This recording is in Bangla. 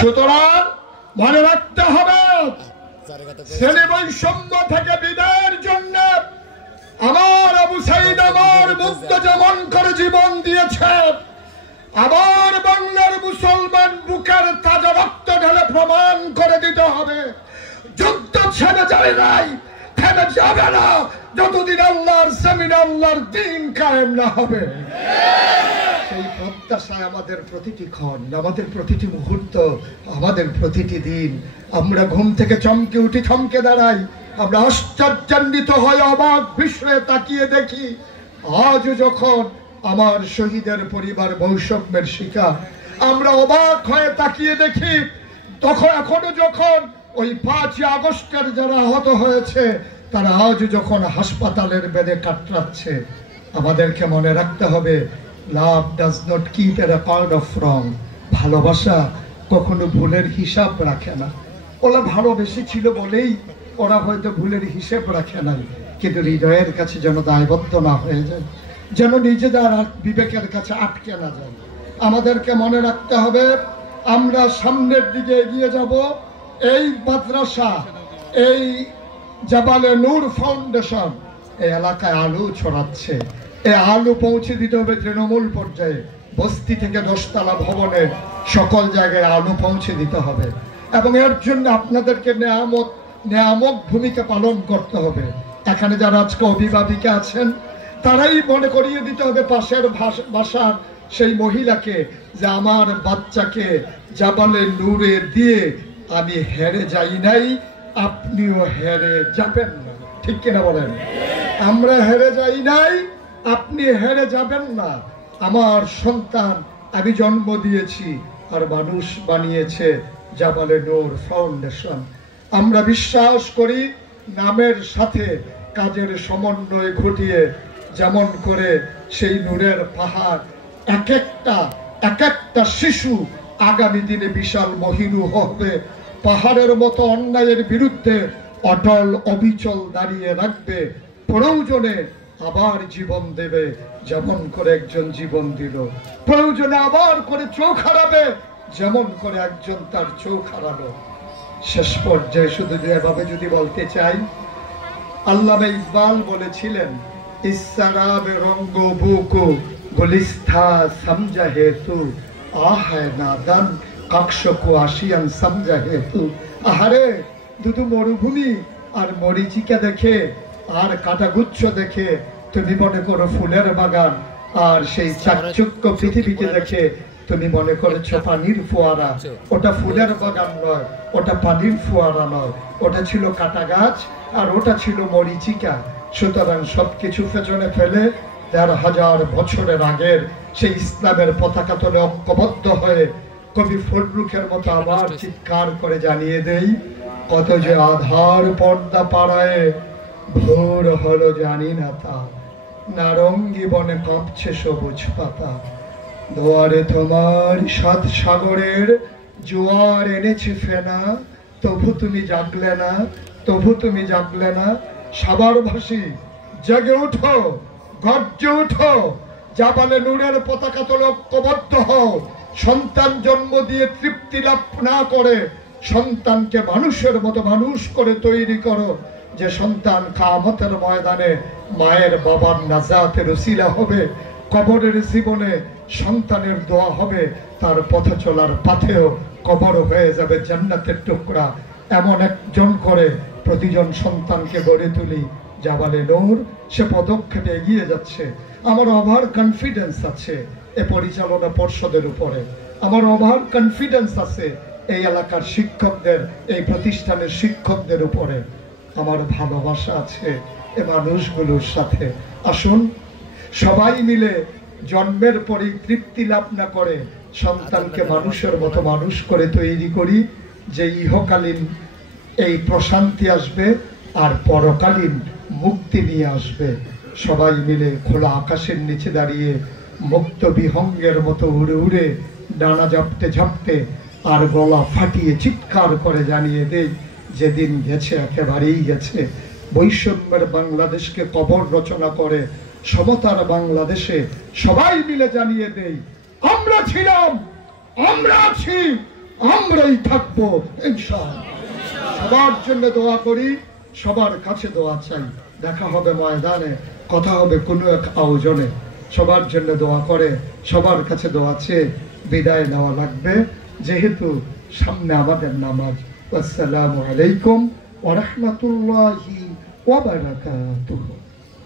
সুতরাং মনে রাখতে হবে, শ্রেণী বৈষম্য থেকে বিদায়ের জন্য আমার আবু সাইদ আমার মুক্ত যেমন করে জীবন দিয়েছে, আবার বাংলার মুসলমান বুকের তাজা রক্ত ঢেলে প্রমাণ করে দিতে হবে যুদ্ধ ছেড়ে যায় নাই, থেমে যাবে না যতদিন আল্লাহর জমিনে আল্লাহর দ্বীন কায়েম না হবে। সেই প্রত্যাশায় আমাদের প্রতিটি ক্ষণ, আমাদের প্রতিটি মুহূর্ত, আমাদের প্রতিটি দিন আমরা ঘুম থেকে চমকে উঠি, থমকে দাঁড়াই, আমরা আশ্চর্যান্বিত হয়ে অবাক বিস্ময়ে তাকিয়ে দেখি আজ যখন আমার শহীদের পরিবার বৈষম্যের শিকার, আমরা অবাক হয়ে তাকিয়ে দেখি তখন এখনো যখন ওই 5 আগস্টের যারা আহত হয়েছে তারা আজ যখন হাসপাতালের বেডে কাতরাচ্ছে। আমাদেরকে মনে রাখতে হবে, লাভ does not keep A record of রং। ভালোবাসা কখনো ভুলের হিসাব রাখে না। ওরা ভালোবেসে ছিল বলেই ওরা হয়তো ভুলের হিসেব রাখে নাই, কিন্তু হৃদয়ের কাছে যেন দায়বদ্ধ না হয়ে যায়, যেন নিজেদের বিবেকের কাছে আটকে না যায়। আমাদেরকে মনে রাখতে হবে আমরা সামনের দিকে এগিয়ে যাব। এই মাদ্রাসা, এই জাবালে নূর ফাউন্ডেশন এই এলাকায় আলো ছড়াচ্ছে। এই আলো পৌঁছে দিতে হবে তৃণমূল পর্যায়ে, বস্তি থেকে 10 তলা ভবনে সকল জায়গায় আলো পৌঁছে দিতে হবে, এবং এর জন্য আপনাদেরকে নেয়ামক ভূমিকা পালন করতে হবে। এখানে যারা আজকে অভিভাবিকা আছেন তারাই মনে করিয়ে দিতে হবে পাশের বাসার সেই মহিলাকে যে আমার বাচ্চাকে জাবালে নূরে দিয়ে আমি হেরে যাই নাই, আপনিও হেরে যাবেন না। ঠিক কিনা বলেন? আমরা হেরে যাই নাই, আপনি হেরে যাবেন না। আমার সন্তান আমি জন্ম দিয়েছি আর মানুষ বানিয়েছে জাবালে নূর ফাউন্ডেশন। আমরা বিশ্বাস করি নামের সাথে কাজের সমন্বয় ঘটিয়ে যেমন করে সেই নূরের পাহাড় এক একটা শিশু আগামী দিনে বিশাল মহিরু হবে, পাহাড়ের মতো অন্যায়ের বিরুদ্ধে অটল অবিচল দাঁড়িয়ে রাখবে, প্রয়োজনে আবার জীবন দেবে যেমন করে একজন জীবন দিল, প্রয়োজনে আবার করে চোখ হারাবে যেমন করে একজন তার চোখ হারালো। শেষ পর্যায়ে শুধু এভাবে যদি বলতে চাই, আল্লামা ইকবাল বলেছিলেন, ইসরাব রঙ্গ বুকো গুলিস্থা সমঝা হেতু আহায় নাদান কক্ষকো আসিয়ান সমঝা হেতু। আহারে দুধু মরুভূমি আর মরিচিকা দেখে আর কাটাগুচ্ছ দেখে তুমি মনে করো ফুলের বাগান, আর সেই চাকচক্য পৃথিবীকে দেখে তুমি মনে করেছো পানির ফোয়ারা। ওটা ফুলের বাগান নয়, ওটা পানির ফোয়ারা নয়, ওটা ছিল কাটা গাছ আর ওটা ছিল মরিচিকা। সুতরাং সবকিছু পেছনে ফেলে ১৩,০০০ বছরের আগের সেই ইসলামের পতাকা তলে ঐক্যবদ্ধ হয়ে কবি ফজলুকের মতো আবার চিৎকার করে জানিয়ে দেই, কত যে আধার পর্দা পাড়ায় ভোর হলো জানি না তা, নারঙ্গী বনে কাঁপছে সবুজ পাতা, দুয়ারে তোমার ৭ সাগরের জোয়ার এনেছে ফেনা, তবু তুমি জাগলে না, তবু তুমি জাগলে না। সাবার ভাসি জেগে উঠো, গর্জে উঠো, জাবালে নূরের পতাকা তোলো, ঐক্যবদ্ধ হও। সন্তান জন্ম দিয়ে তৃপ্তি লাভ না করে সন্তানকে মানুষের মতো মানুষ করে তৈরি করো, যে সন্তান কিয়ামতের ময়দানে মায়ের বাবার নাজাতের উসিলা হবে, কবরের জীবনে সন্তানের দোয়া হবে, তার পথ চলার পথেও কবর হয়ে যাবে জান্নাতের টুকরা। এমন একজন করে প্রতিজন সন্তানকে গড়ে তুলি জাবালে নূর। সে পদক্ষেপে এগিয়ে যাচ্ছে। আমার ওভার কনফিডেন্স আছে এ পরিচালনা পর্ষদের উপরে, আমার ওভার কনফিডেন্স আছে এই এলাকার শিক্ষকদের, এই প্রতিষ্ঠানের শিক্ষকদের উপরে, আমার ভালোবাসা আছে এ মানুষগুলোর সাথে। আসুন সবাই মিলে জন্মের পরেই তৃপ্তি লাভ না করে সন্তানকে মানুষের মতো মানুষ করে তৈরি করি, যে ইহকালীন এই প্রশান্তি আসবে আর পরকালীন মুক্তি নিয়ে আসবে। সবাই মিলে খোলা আকাশের নিচে দাঁড়িয়ে মুক্ত বিহঙ্গের মতো উড়ে উড়ে ডানা ঝাপতে ঝাপতে আর গলা ফাটিয়ে চিৎকার করে জানিয়ে দেই, যেদিন গেছে একেবারেই গেছে। বৈষম্যের বাংলাদেশকে কবর রচনা করে সমতার বাংলাদেশে সবাই মিলে জানিয়ে দেই, আমরা ছিলাম আমরা আছি, আমরাই থাকবো ইনশাআল্লাহ। সবার জন্য দোয়া করি, সবার কাছে দোয়া চাই। দেখা হবে ময়দানে, কথা হবে কোনো এক আয়োজনে। সবার জন্য দোয়া করে, সবার কাছে দোয়া চেয়ে বিদায় নেওয়া লাগবে, যেহেতু সামনে আমাদের নামাজ। আসসালামু আলাইকুম ওয়া রাহমাতুল্লাহি ওয়া বারাকাতুহু।